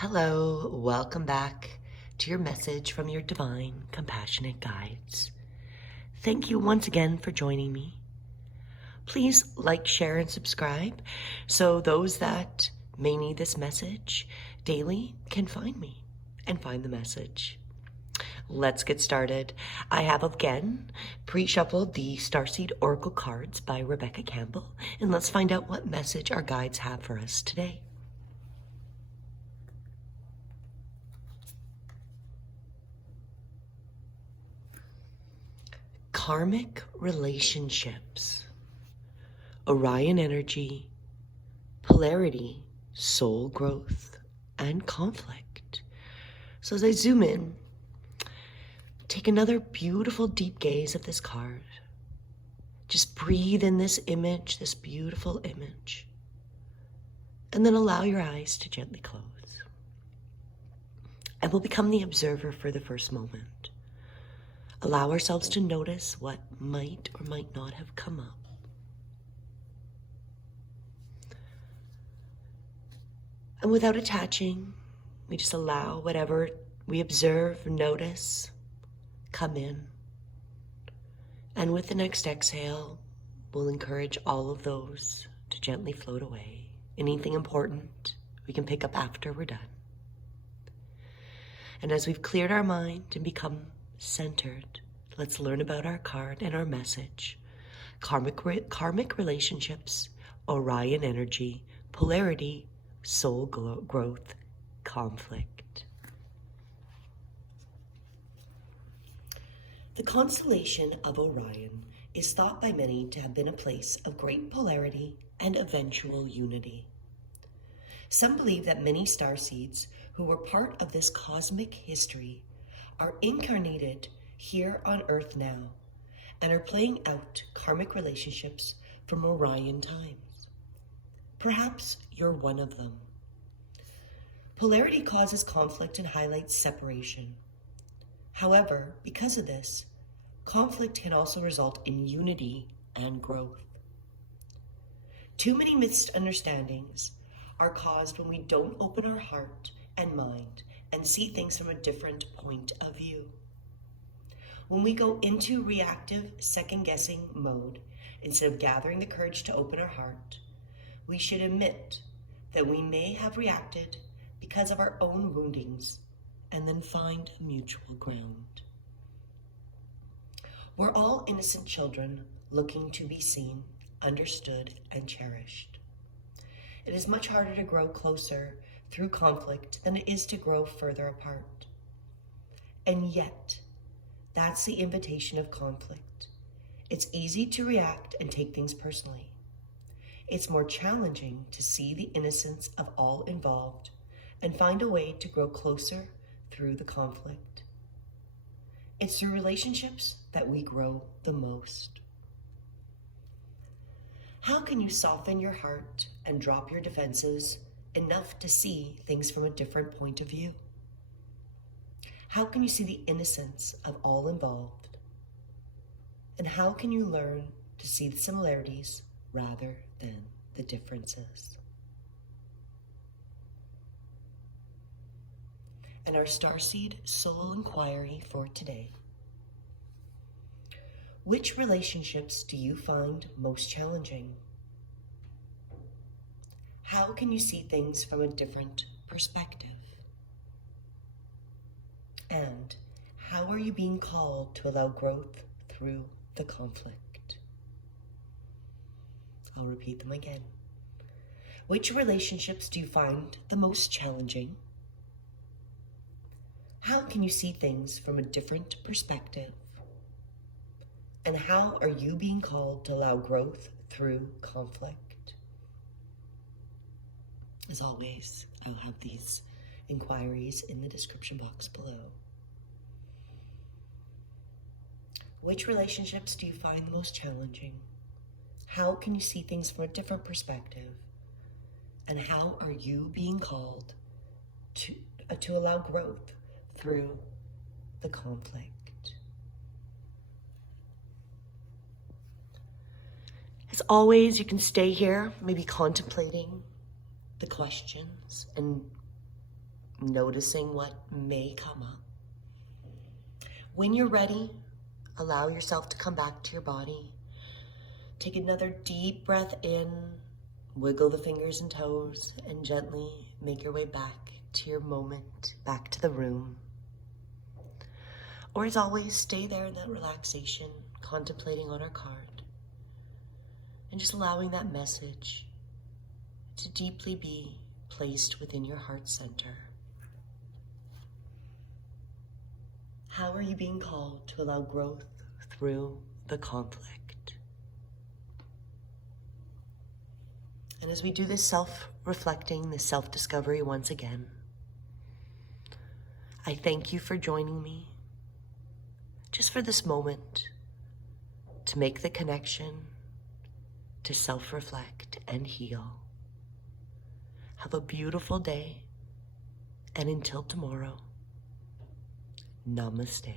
Hello, welcome back to your message from your divine, compassionate guides. Thank you once again for joining me. Please like, share, and subscribe so those that may need this message daily can find me and find the message. Let's get started. I have again pre-shuffled the Starseed Oracle cards by Rebecca Campbell, and let's find out what message our guides have for us today. Karmic relationships, Orion energy, polarity, soul growth, and conflict. So as I zoom in, take another beautiful deep gaze of this card. Just breathe in this image, this beautiful image, and then allow your eyes to gently close. And we'll become the observer for the first moment. Allow ourselves to notice what might or might not have come up. And without attaching, we just allow whatever we observe, notice, come in. And with the next exhale, we'll encourage all of those to gently float away. Anything important we can pick up after we're done. And as we've cleared our mind and become centered, let's learn about our card and our message. Karmic relationships, Orion energy, polarity, soul growth, conflict. The constellation of Orion is thought by many to have been a place of great polarity and eventual unity. Some believe that many starseeds who were part of this cosmic history are incarnated here on Earth now and are playing out karmic relationships from Orion times. Perhaps you're one of them. Polarity causes conflict and highlights separation. However, because of this, conflict can also result in unity and growth. Too many misunderstandings are caused when we don't open our heart and mind and see things from a different point of view. When we go into reactive, second-guessing mode, instead of gathering the courage to open our heart, we should admit that we may have reacted because of our own woundings and then find mutual ground. We're all innocent children looking to be seen, understood, and cherished. It is much harder to grow closer through conflict than it is to grow further apart. And yet, that's the invitation of conflict. It's easy to react and take things personally. It's more challenging to see the innocence of all involved and find a way to grow closer through the conflict. It's through relationships that we grow the most. How can you soften your heart and drop your defenses enough to see things from a different point of view? How can you see the innocence of all involved? And how can you learn to see the similarities rather than the differences? And our Starseed Soul Inquiry for today. Which relationships do you find most challenging? How can you see things from a different perspective? And how are you being called to allow growth through the conflict? I'll repeat them again. Which relationships do you find the most challenging? How can you see things from a different perspective? And how are you being called to allow growth through conflict? As always, I'll have these inquiries in the description box below. Which relationships do you find the most challenging? How can you see things from a different perspective? And how are you being called to allow growth through the conflict? As always, you can stay here, maybe contemplating the questions and noticing what may come up. When you're ready, allow yourself to come back to your body. Take another deep breath in, wiggle the fingers and toes, and gently make your way back to your moment, back to the room. Or as always, stay there in that relaxation, contemplating on our card, and just allowing that message to deeply be placed within your heart center. How are you being called to allow growth through the conflict? And as we do this self-reflecting, this self-discovery once again, I thank you for joining me just for this moment to make the connection, to self-reflect and heal. Have a beautiful day, and until tomorrow, Namaste.